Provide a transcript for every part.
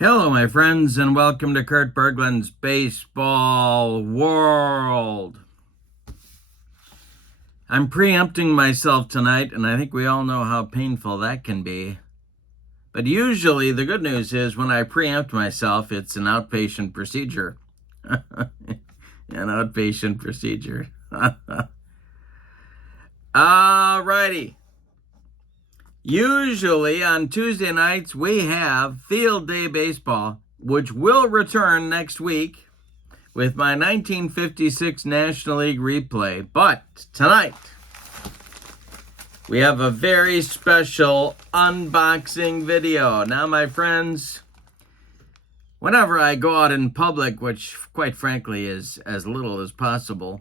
Hello, my friends, and welcome to Kurt Berglund's Baseball World. I'm preempting myself tonight, and I think we all know how painful that can be. But usually, the good news is when I preempt myself, it's an outpatient procedure. An outpatient procedure. Alrighty. Usually on Tuesday nights, we have Field Day Baseball, which will return next week with my 1956 National League replay. But tonight, we have a very special unboxing video. Now, my friends, whenever I go out in public, which quite frankly is as little as possible,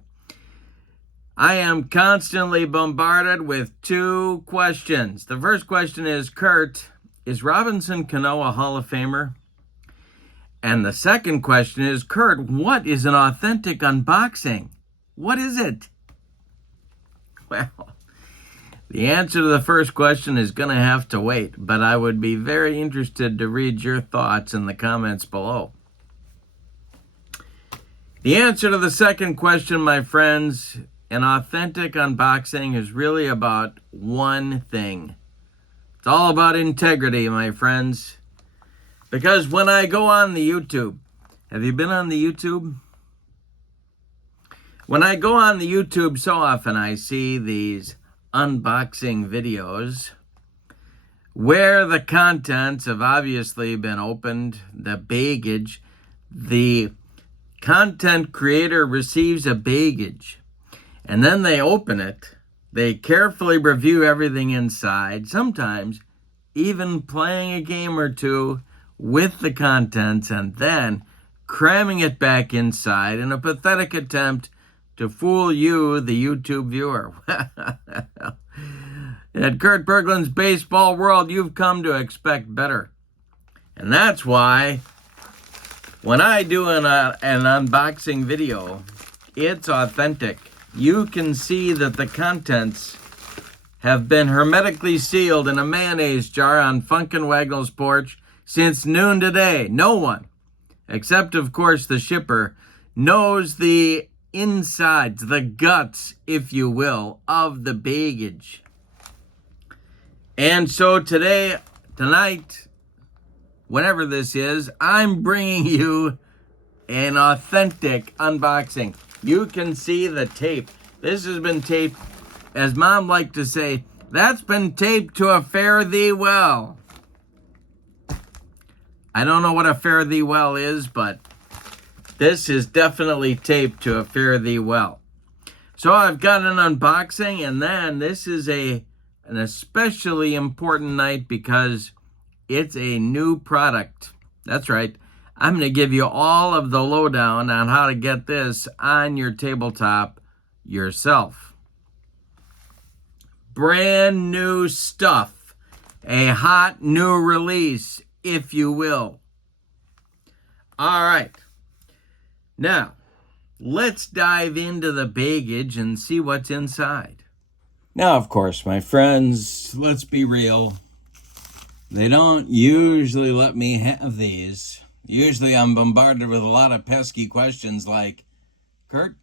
I am constantly bombarded with two questions. The first question is, Kurt, is Robinson Cano a Hall of Famer? And the second question is, Kurt, what is an authentic unboxing? What is it? Well, the answer to the first question is going to have to wait, but I would be very interested to read your thoughts in the comments below. The answer to the second question, my friends, an authentic unboxing is really about one thing. It's all about integrity, my friends. Because when I go on the YouTube, have you been on the YouTube? When I go on the YouTube, so often I see these unboxing videos where the contents have obviously been opened, the baggage, the content creator receives a baggage. And then they open it, they carefully review everything inside, sometimes even playing a game or two with the contents and then cramming it back inside in a pathetic attempt to fool you, the YouTube viewer. At Kurt Berglund's Baseball World, you've come to expect better. And that's why when I do an unboxing video, it's authentic. You can see that the contents have been hermetically sealed in a mayonnaise jar on Funkin' Wagnall's porch since noon today. No one, except of course the shipper, knows the insides, the guts, if you will, of the baggage. And so tonight, whenever this is, I'm bringing you an authentic unboxing. You can see the tape. This has been taped, as Mom liked to say, that's been taped to a fare thee well. I don't know what a fare thee well is, but this is definitely taped to a fare thee well. So I've got an unboxing, and then this is an especially important night because it's a new product. That's right. I'm going to give you all of the lowdown on how to get this on your tabletop yourself. Brand new stuff. A hot new release, if you will. All right. Now, let's dive into the baggage and see what's inside. Now, of course, my friends, let's be real. They don't usually let me have these. Usually I'm bombarded with a lot of pesky questions like, Kurt,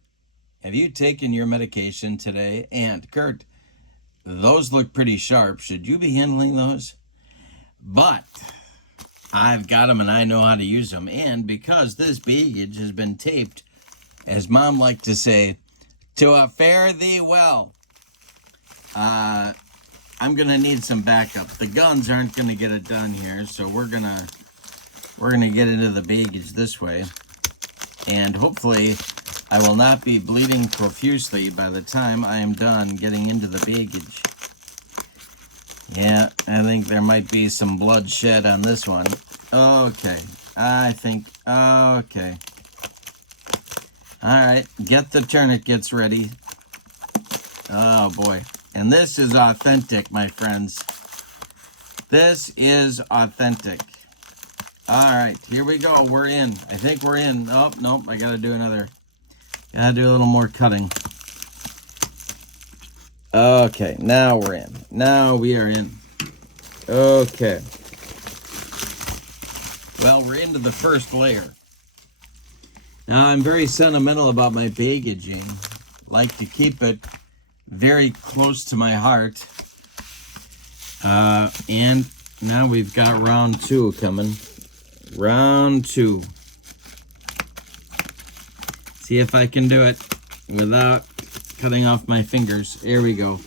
have you taken your medication today? And Kurt, those look pretty sharp. Should you be handling those? But I've got them and I know how to use them. And because this baggage has been taped, as Mom liked to say, to a fare thee well, I'm going to need some backup. The guns aren't going to get it done here, so we're going to get into the baggage this way. And hopefully I will not be bleeding profusely by the time I am done getting into the baggage. Yeah, I think there might be some blood shed on this one. Okay, okay. All right, get the tourniquets ready. Oh boy. And this is authentic, my friends. This is authentic. All right, here we go. We're in. I think we're in. Oh, nope, I gotta do a little more cutting. Okay, now we're in. Now we are in. Okay. Well, we're into the first layer. Now, I'm very sentimental about my packaging. Like to keep it very close to my heart. And now we've got round 2 coming. Round 2. See if I can do it without cutting off my fingers. There we go.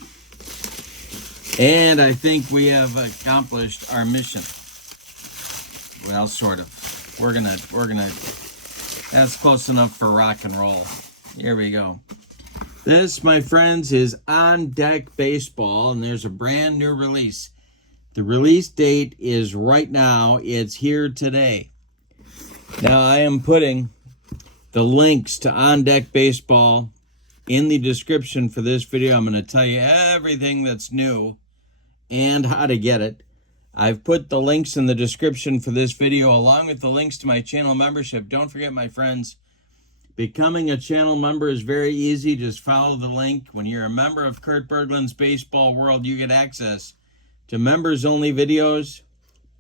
And I think we have accomplished our mission. Well, sort of. We're gonna, that's close enough for rock and roll. Here we go. This, my friends, is On Deck Baseball, and there's a brand new release. The release date is right now. It's here today. Now, I am putting the links to On Deck Baseball in the description for this video. I'm going to tell you everything that's new and how to get it. I've put the links in the description for this video along with the links to my channel membership. Don't forget, my friends, becoming a channel member is very easy. Just follow the link. When you're a member of Kurt Bergland's Baseball World, you get access to members-only videos,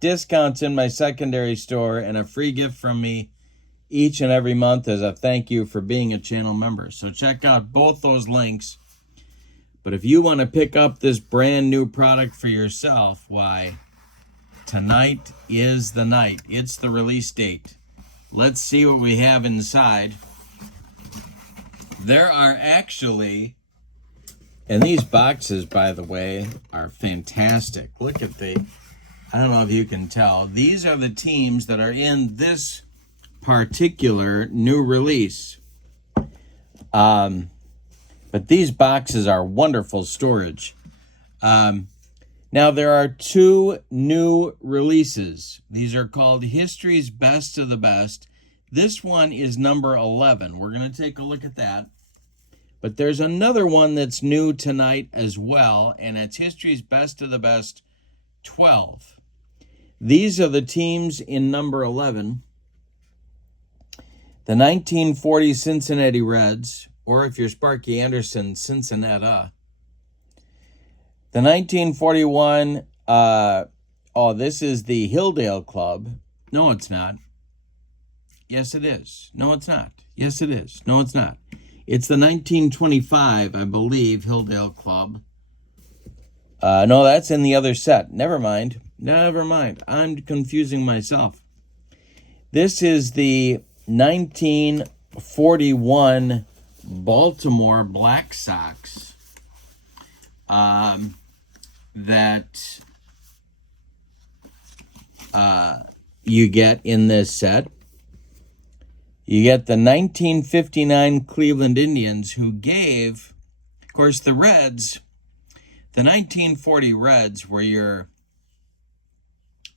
discounts in my secondary store, and a free gift from me each and every month as a thank you for being a channel member. So check out both those links. But if you want to pick up this brand new product for yourself, why, tonight is the night. It's the release date. Let's see what we have inside. There are actually, and these boxes, by the way, are fantastic. Look at I don't know if you can tell. These are the teams that are in this particular new release. But these boxes are wonderful storage. Now, there are 2 new releases. These are called History's Best of the Best. This one is number 11. We're going to take a look at that. But there's another one that's new tonight as well, and it's History's Best of the Best 12. These are the teams in number 11. The 1940 Cincinnati Reds, or if you're Sparky Anderson, Cincinnati. The 1941, this is the Hilldale Club. No, it's not. Yes, it is. No, it's not. Yes, it is. No, it's not. It's the 1925, I believe, Hilldale Club. No, that's in the other set. Never mind. Never mind. I'm confusing myself. This is the 1941 Baltimore Black Sox that you get in this set. You get the 1959 Cleveland Indians, who gave, of course, the Reds. The 1940 Reds were your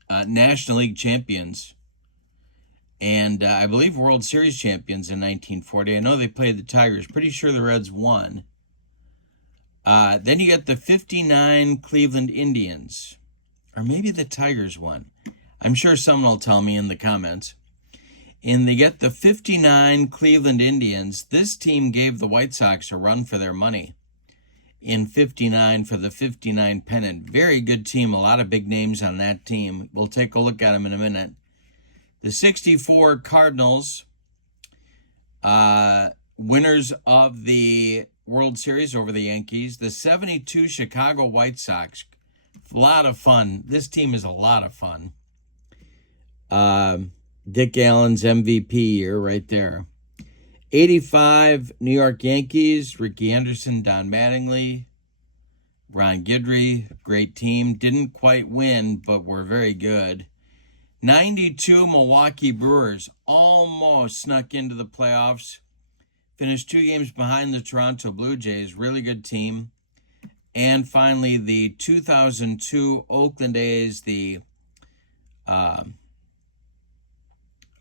National League champions. And I believe World Series champions in 1940. I know they played the Tigers. Pretty sure the Reds won. Then you get the 59 Cleveland Indians. Or maybe the Tigers won. I'm sure someone will tell me in the comments. And they get the 59 Cleveland Indians. This team gave the White Sox a run for their money in 59 for the 59 pennant. Very good team. A lot of big names on that team. We'll take a look at them in a minute. The 64 Cardinals, winners of the World Series over the Yankees. The 72 Chicago White Sox, a lot of fun. This team is a lot of fun. Dick Allen's MVP year right there. 85 New York Yankees, Ricky Anderson, Don Mattingly, Ron Guidry, great team. Didn't quite win, but were very good. 92 Milwaukee Brewers, almost snuck into the playoffs. Finished 2 games behind the Toronto Blue Jays, really good team. And finally, the 2002 Oakland A's, the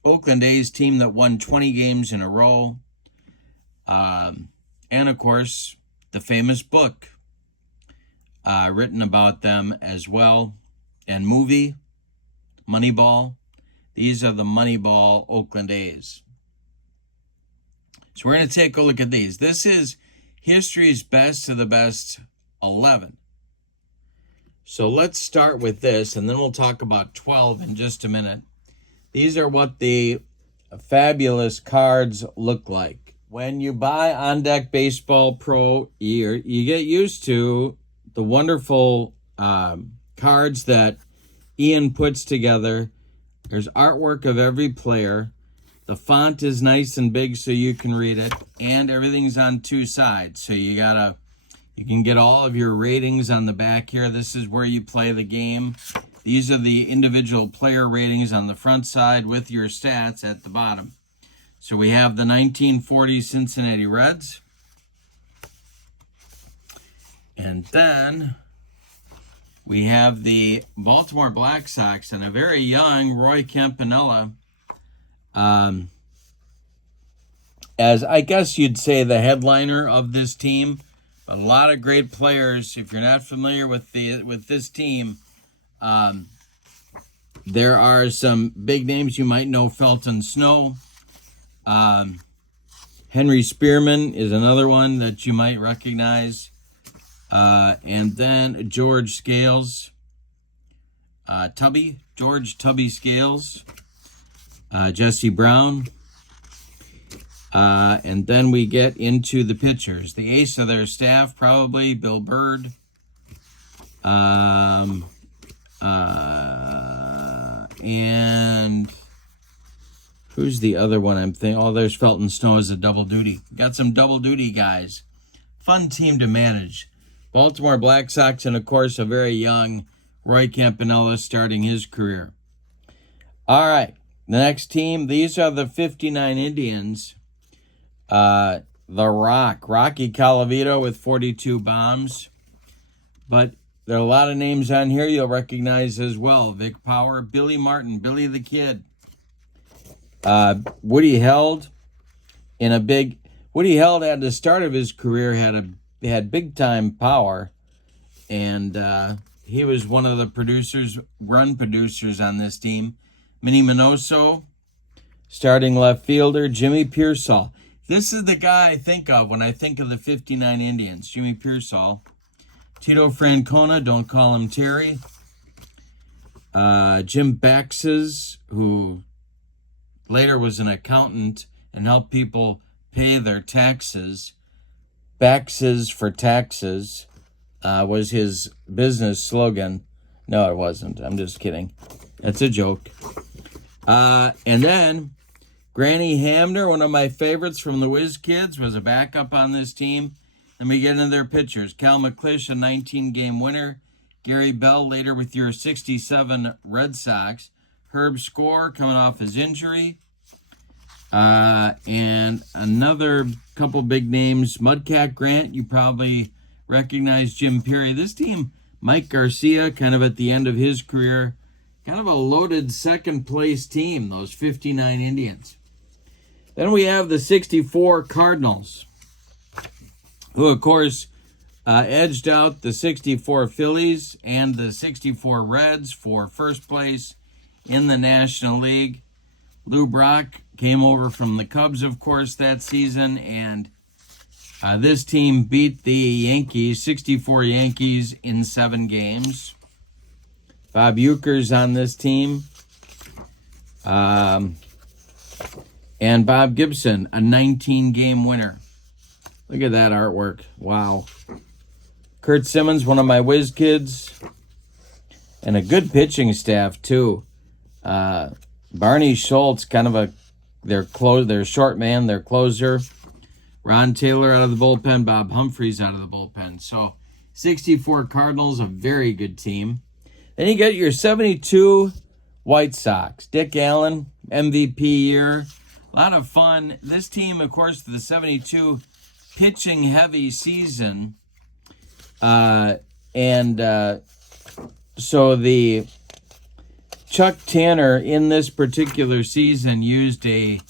Oakland A's team that won 20 games in a row. And, of course, the famous book written about them as well, and movie, Moneyball. These are the Moneyball Oakland A's. So we're going to take a look at these. This is History's Best of the Best 11. So let's start with this, and then we'll talk about 12 in just a minute. these are what the fabulous cards look like. When you buy On Deck Baseball Pro, you get used to the wonderful cards that Ian puts together. There's artwork of every player. The font is nice and big so you can read it, and everything's on two sides. So you can get all of your ratings on the back here. This is where you play the game. These are the individual player ratings on the front side with your stats at the bottom. So we have the 1940 Cincinnati Reds. And then we have the Baltimore Black Sox and a very young Roy Campanella, as I guess you'd say the headliner of this team. But a lot of great players. If you're not familiar with this team, there are some big names you might know. Felton Snow. Henry Spearman is another one that you might recognize. And then George Scales. George Tubby Scales. Jesse Brown. And then we get into the pitchers. The ace of their staff, probably Bill Bird. And who's the other one I'm thinking? Oh, there's Felton Snow as a double duty. Got some double duty guys. Fun team to manage. Baltimore Black Sox, and of course a very young Roy Campanella starting his career. All right, the next team, these are the 59 Indians. The Rock, Rocky Colavito with 42 bombs. But there are a lot of names on here you'll recognize as well. Vic Power, Billy Martin, Billy the Kid. Woody Held at the start of his career had big time power, and he was one of the run producers on this team. Minnie Minoso, starting left fielder. Jimmy Pearsall. This is the guy I think of when I think of the 59 Indians. Jimmy Pearsall. Tito Francona, don't call him Terry. Jim Baxes, who later was an accountant and helped people pay their taxes. Baxes for taxes was his business slogan. No, it wasn't. I'm just kidding. That's a joke. And then Granny Hamner, one of my favorites from the Whiz Kids, was a backup on this team. Then we get into their pitchers. Cal McClish, a 19-game winner. Gary Bell, later with your 67 Red Sox. Herb Score, coming off his injury. And another couple big names. Mudcat Grant, you probably recognize Jim Perry. This team, Mike Garcia, kind of at the end of his career. Kind of a loaded second-place team, those 59 Indians. Then we have the 64 Cardinals, who, of course, edged out the 64 Phillies and the 64 Reds for first place in the National League. Lou Brock came over from the Cubs, of course, that season, and this team beat the Yankees, 64 Yankees, in 7 games. Bob Uecker's on this team. And Bob Gibson, a 19-game winner. Look at that artwork. Wow. Kurt Simmons, one of my Whiz Kids. And a good pitching staff, too. Barney Schultz, kind of their short man, their closer. Ron Taylor out of the bullpen. Bob Humphreys out of the bullpen. So, 64 Cardinals, a very good team. Then you get your 72 White Sox. Dick Allen, MVP year. A lot of fun. This team, of course, the 72 pitching-heavy season. So the Chuck Tanner in this particular season used a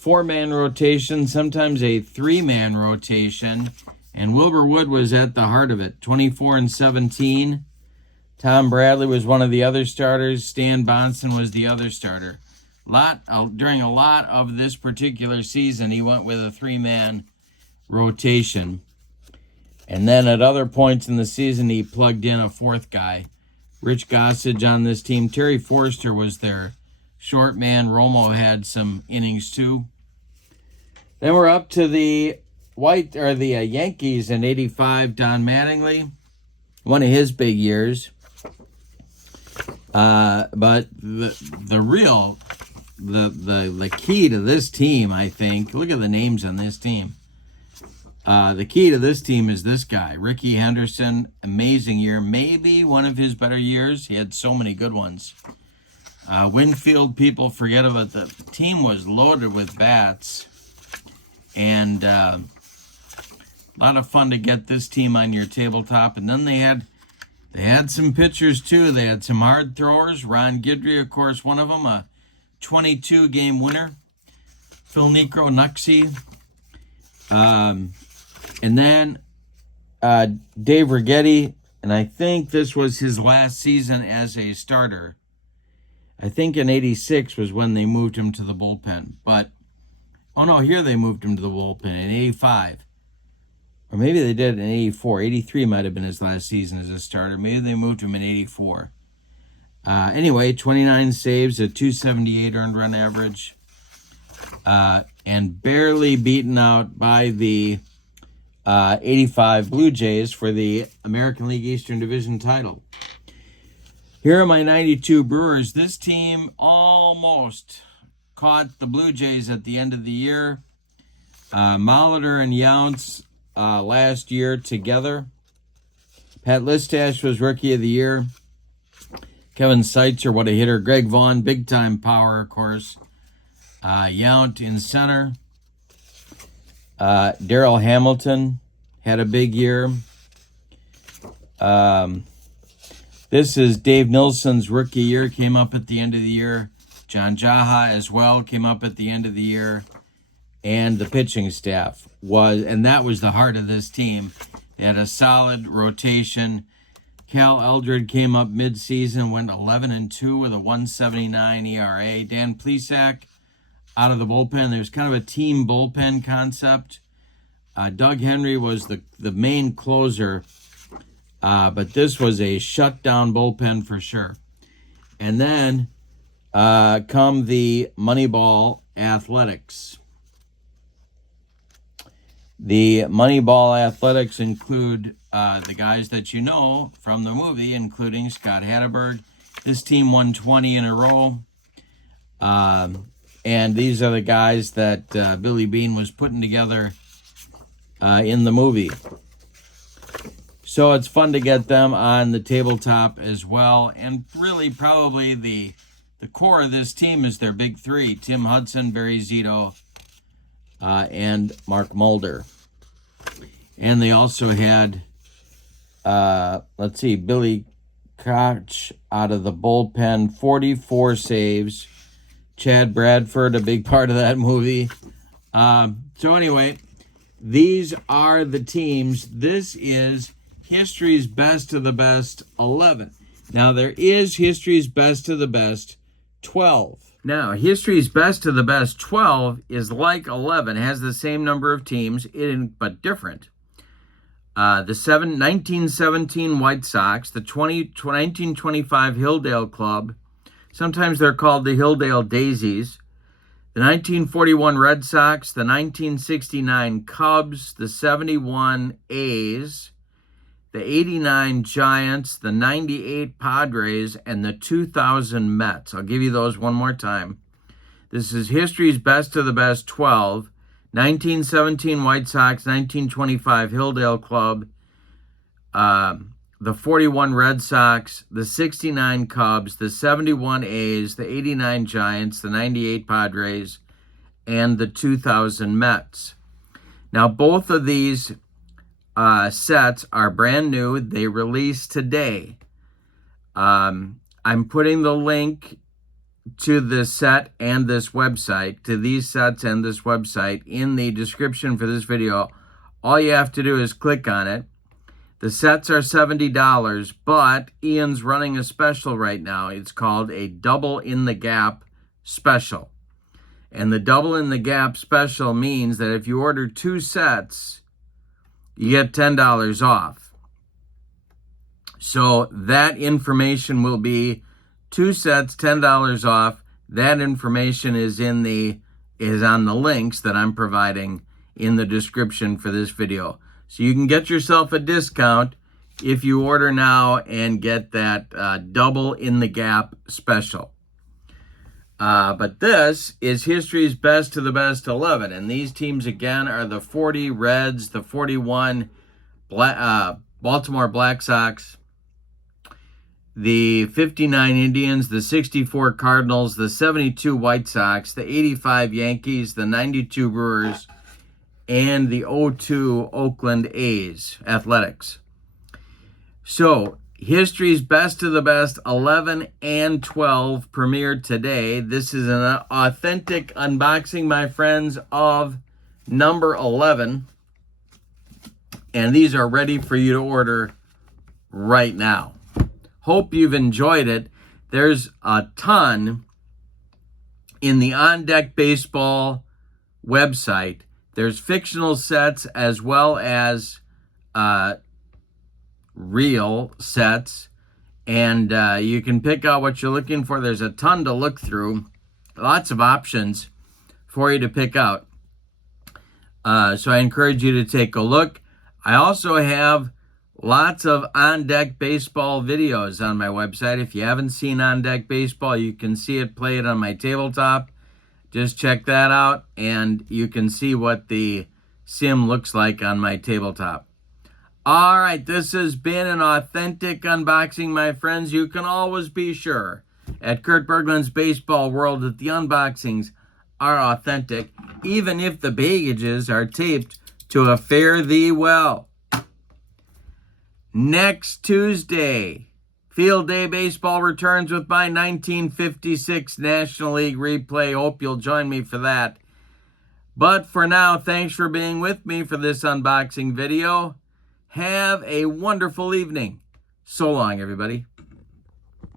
4-man rotation, sometimes a 3-man rotation, and Wilbur Wood was at the heart of it. 24-17. Tom Bradley was one of the other starters. Stan Bonson was the other starter. During a lot of this particular season, he went with a 3-man rotation. And then at other points in the season, he plugged in a 4th guy. Rich Gossage on this team. Terry Forster was their short man. Romo had some innings too. Then we're up to the Yankees in '85. Don Mattingly, one of his big years. But the key to this team, I think, look at the names on this team. The key to this team is this guy, Rickey Henderson. Amazing year, maybe one of his better years. He had so many good ones. Winfield, people forget about. The team was loaded with bats, and a lot of fun to get this team on your tabletop. And then they had some pitchers too. They had some hard throwers. Ron Guidry, of course, one of them, a 22-game winner. Phil Necro, Nuxie. And then Dave Righetti, and I think this was his last season as a starter. I think in '86 was when they moved him to the bullpen. But, oh no, here they moved him to the bullpen in '85. Or maybe they did in '84. '83 might have been his last season as a starter. Maybe they moved him in '84. Anyway, 29 saves, a .278 earned run average. And barely beaten out by the '85 Blue Jays for the American League Eastern Division title. Here are my '92 Brewers. This team almost caught the Blue Jays at the end of the year. Molitor and Younts last year together. Pat Listash was Rookie of the Year. Kevin Seitzer, what a hitter. Greg Vaughn, big-time power, of course. Yount in center. Darrell Hamilton had a big year. This is Dave Nilsson's rookie year, came up at the end of the year. John Jaha as well came up at the end of the year. And the pitching staff and that was the heart of this team. They had a solid rotation. Cal Eldred came up mid-season, went 11-2 with a 1.79 ERA. Dan Plesac out of the bullpen. There was kind of a team bullpen concept. Doug Henry was the main closer, but this was a shutdown bullpen for sure. And then come the Moneyball Athletics. The Moneyball Athletics include the guys that you know from the movie, including Scott Hatteberg. This team won 20 in a row. And these are the guys that Billy Beane was putting together in the movie. So it's fun to get them on the tabletop as well. And really probably the core of this team is their big three: Tim Hudson, Barry Zito, and Mark Mulder. And they also had, Billy Koch out of the bullpen, 44 saves. Chad Bradford, a big part of that movie. So anyway, these are the teams. This is History's Best of the Best 11. Now, there is History's Best of the Best 12. Now, History's Best of the Best 12 is like 11, has the same number of teams, but different. The 1917 White Sox, the 1925 Hilldale Club, sometimes they're called the Hilldale Daisies, the 1941 Red Sox, the 1969 Cubs, the 71 A's, the 89 Giants, the 98 Padres, and the 2000 Mets. I'll give you those one more time. This is History's Best of the Best 12. 1917 White Sox, 1925 Hilldale Club, the 41 Red Sox, the 69 Cubs, the 71 A's, the 89 Giants, the 98 Padres, and the 2000 Mets. Now, both of these sets are brand new. They released today. I'm putting the link to this set and this website, to these sets and this website, in the description for this video. All you have to do is click on it. The sets are $70, but Ian's running a special right now. It's called a Double in the Gap special. And the Double in the Gap special means that if you order 2 sets, you get $10 off. So that information will be 2 sets, $10 off, that information is on the links that I'm providing in the description for this video. So you can get yourself a discount if you order now and get that double in the gap special. But this is history's best to the best 11. And these teams, again, are the 40 Reds, the 41 Baltimore Black Sox, the 59 Indians, the 64 Cardinals, the 72 White Sox, the 85 Yankees, the 92 Brewers, and the 02 Oakland A's Athletics. So, history's best to the best 11 and 12 premiered today. This is an authentic unboxing, my friends, of number 11. And these are ready for you to order right now. Hope you've enjoyed it. There's a ton in the On Deck Baseball website. There's fictional sets as well as real sets, and you can pick out what you're looking for. There's a ton to look through, lots of options for you to pick out. So I encourage you to take a look. I also have lots of On Deck Baseball videos on my website. If you haven't seen On Deck Baseball, you can see it played on my tabletop. Just check that out, and you can see what the sim looks like on my tabletop. All right, this has been an authentic unboxing, my friends. You can always be sure at Kurt Berglund's Baseball World that the unboxings are authentic, even if the baggages are taped to a fare thee well. Next Tuesday, Field Day Baseball returns with my 1956 National League replay. Hope you'll join me for that. But for now, thanks for being with me for this unboxing video. Have a wonderful evening. So long, everybody.